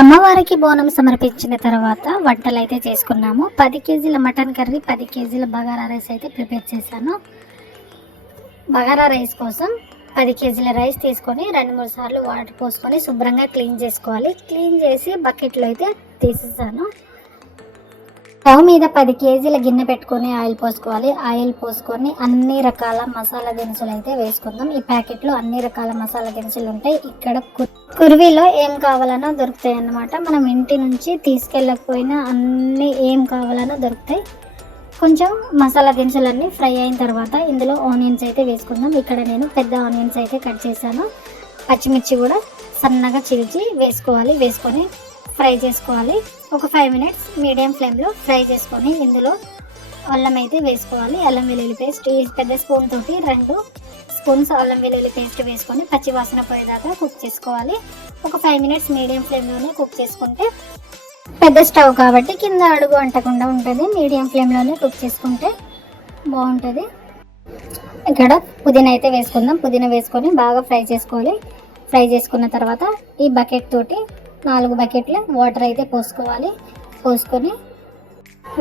అమ్మవారికి బోనం సమర్పించిన తర్వాత వంటలు అయితే చేసుకున్నాము. 10 కేజీల మటన్ కర్రీ, 10 కేజీల బగారా రైస్ అయితే ప్రిపేర్ చేశాను. బగారా రైస్ కోసం 10 కేజీల రైస్ తీసుకొని 2-3 సార్లు వాటర్ పోసుకొని శుభ్రంగా క్లీన్ చేసుకోవాలి. క్లీన్ చేసి బకెట్లో అయితే తీసేసాను. స్టవ్ మీద 10 కేజీల గిన్నె పెట్టుకొని ఆయిల్ పోసుకోవాలి. ఆయిల్ పోసుకొని అన్ని రకాల మసాలా దినుసులు అయితే వేసుకుందాం. ఈ ప్యాకెట్లో అన్ని రకాల మసాలా దినుసులు ఉంటాయి. ఇక్కడ కుర్వీలో ఏం కావాలన్నా దొరుకుతాయి అన్నమాట. మనం ఇంటి నుంచి తీసుకెళ్ళకపోయినా అన్ని ఏం కావాలన్నా దొరుకుతాయి. కొంచెం మసాలా దినుసులన్నీ ఫ్రై అయిన తర్వాత ఇందులో ఆనియన్స్ అయితే వేసుకుందాం. ఇక్కడ నేను పెద్ద ఆనియన్స్ అయితే కట్ చేశాను. పచ్చిమిర్చి కూడా సన్నగా చీల్చి వేసుకోవాలి. వేసుకొని ఫ్రై చేసుకోవాలి. ఒక 5 మినిట్స్ మీడియం ఫ్లేమ్లో ఫ్రై చేసుకొని ఇందులో అల్లం అయితే వేసుకోవాలి. అల్లం వెల్లుల్లి పేస్ట్ ఈ పెద్ద స్పూన్ తోటి 2 స్పూన్స్ అల్లం వెల్లుల్లి పేస్ట్ వేసుకొని పచ్చి వాసన పోయేదాకా కుక్ చేసుకోవాలి. ఒక 5 మినిట్స్ మీడియం ఫ్లేమ్లోనే కుక్ చేసుకుంటే, పెద్ద స్టవ్ కాబట్టి కింద అడుగు అంటకుండా ఉంటుంది. మీడియం ఫ్లేమ్లోనే కుక్ చేసుకుంటే బాగుంటుంది. ఇక్కడ పుదీనా అయితే వేసుకుందాం. పుదీనా వేసుకొని బాగా ఫ్రై చేసుకోవాలి. ఫ్రై చేసుకున్న తర్వాత ఈ బకెట్ తోటి 4 బకెట్ల వాటర్ అయితే పోసుకోవాలి. పోసుకొని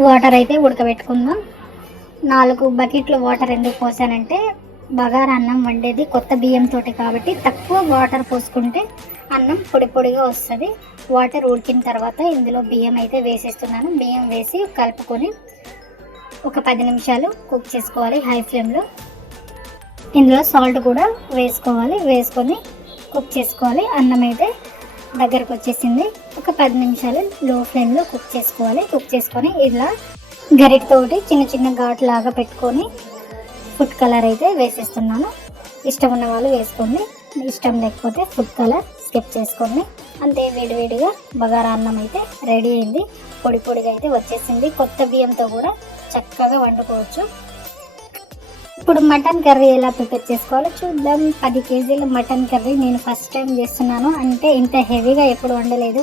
వాటర్ అయితే ఉడకబెట్టుకుందాం. 4 బకెట్ల వాటర్ ఎందుకు పోసానంటే బగారా అన్నం వండేది కొత్త బియ్యంతో కాబట్టి తక్కువ వాటర్ పోసుకుంటే అన్నం పొడి పొడిగా వస్తుంది. వాటర్ ఉడికిన తర్వాత ఇందులో బియ్యం అయితే వేసేస్తున్నాను. బియ్యం వేసి కలుపుకొని ఒక 10 నిమిషాలు కుక్ చేసుకోవాలి హై ఫ్లేమ్లో. ఇందులో సాల్ట్ కూడా వేసుకోవాలి. వేసుకొని కుక్ చేసుకోవాలి. అన్నం అయితే దగ్గరకు వచ్చేసింది. ఒక 10 నిమిషాలు లో ఫ్లేమ్లో కుక్ చేసుకోవాలి. కుక్ చేసుకొని ఇలా గరిటతోటి చిన్న చిన్న ఘాటు లాగా పెట్టుకొని ఫుడ్ కలర్ అయితే వేసేస్తున్నాను. ఇష్టం ఉన్న వాళ్ళు వేసుకోండి, ఇష్టం లేకపోతే ఫుడ్ కలర్ స్కిప్ చేసుకోండి. అంతే, వేడివేడిగా బగారా అన్నం అయితే రెడీ అయింది. పొడి పొడిగా అయితే వచ్చేసింది. కొత్త బియ్యంతో కూడా చక్కగా వండుకోవచ్చు. ఇప్పుడు మటన్ కర్రీ ఎలా ప్రిపేర్ చేసుకోవాలో చూద్దాం. 10 కేజీల మటన్ కర్రీ నేను ఫస్ట్ టైం చేస్తున్నాను. అంటే ఇంత హెవీగా ఎప్పుడు వండలేదు.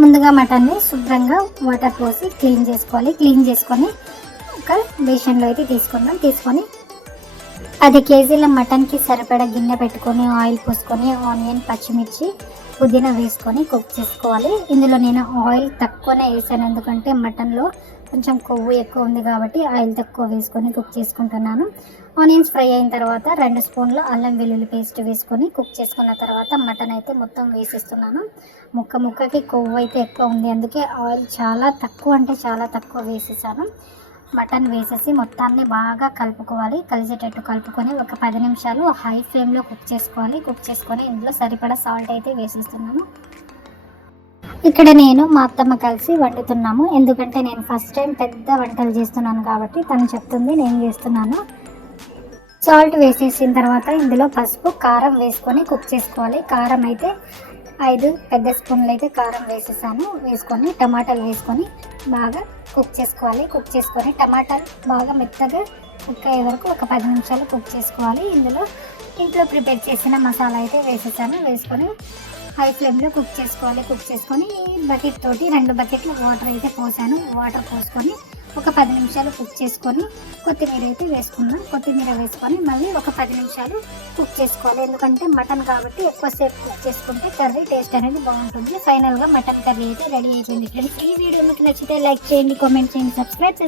ముందుగా మటన్ని శుభ్రంగా వాటర్ పోసి క్లీన్ చేసుకోవాలి. క్లీన్ చేసుకొని ఒక బేషన్లో అయితే తీసుకుందాం. తీసుకొని 10 కేజీల మటన్కి సరిపడా గిన్నె పెట్టుకొని ఆయిల్ పోసుకొని ఆనియన్, పచ్చిమిర్చి, పుదీనా వేసుకొని కుక్ చేసుకోవాలి. ఇందులో నేను ఆయిల్ తక్కువనే వేసాను, ఎందుకంటే మటన్లో కొంచెం కొవ్వు ఎక్కువ ఉంది కాబట్టి ఆయిల్ తక్కువ వేసుకొని కుక్ చేసుకుంటున్నాను. ఆనియన్స్ ఫ్రై అయిన తర్వాత 2 స్పూన్లు అల్లం వెల్లుల్లి పేస్ట్ వేసుకొని కుక్ చేసుకున్న తర్వాత మటన్ అయితే మొత్తం వేసేస్తున్నాను. ముక్కకి కొవ్వు అయితే ఎక్కువ ఉంది, అందుకే ఆయిల్ చాలా తక్కువ, అంటే చాలా తక్కువ వేసేసాను. మటన్ వేసేసి మొత్తాన్ని బాగా కలుపుకోవాలి. కలిసేటట్టు కలుపుకొని ఒక 10 నిమిషాలు హై ఫ్లేమ్లో కుక్ చేసుకోవాలి. కుక్ చేసుకొని ఇందులో సరిపడా సాల్ట్ అయితే వేసేస్తున్నాను. ఇక్కడ నేను మా అత్తమ్మ కలిసి వండుతున్నాము, ఎందుకంటే నేను ఫస్ట్ టైం పెద్ద వంటలు చేస్తున్నాను కాబట్టి తను చెప్తుంది, నేను చేస్తున్నాను. సాల్ట్ వేసేసిన తర్వాత ఇందులో పసుపు, కారం వేసుకొని కుక్ చేసుకోవాలి. కారం అయితే 5 పెద్ద స్పూన్లు అయితే కారం వేసేసాను. వేసుకొని టమాటాలు వేసుకొని బాగా కుక్ చేసుకోవాలి. కుక్ చేసుకొని టమాటాలు బాగా మెత్తగా కుక్ అయ్యే వరకు ఒక 10 నిమిషాలు కుక్ చేసుకోవాలి. ఇంట్లో ప్రిపేర్ చేసిన మసాలా అయితే వేసేసాను. వేసుకొని హై ఫ్లేమ్లో కుక్ చేసుకోవాలి. కుక్ చేసుకొని బకెట్ తోటి 2 బకెట్ల వాటర్ అయితే పోసాను. వాటర్ పోసుకొని ఒక 10 నిమిషాలు కుక్ చేసుకొని కొత్తిమీర అయితే వేసుకుందాం. కొత్తిమీర వేసుకొని మళ్ళీ ఒక 10 నిమిషాలు కుక్ చేసుకోవాలి. ఎందుకంటే మటన్ కాబట్టి ఎక్కువసేపు కుక్ చేసుకుంటే కర్రీ టేస్ట్ అనేది బాగుంటుంది. ఫైనల్గా మటన్ కర్రీ అయితే రెడీ అయిపోయింది ఫ్రెండ్స్. ఈ వీడియో మీకు నచ్చితే లైక్ చేయండి, కామెంట్ చేయండి, సబ్స్క్రైబ్ చేయండి.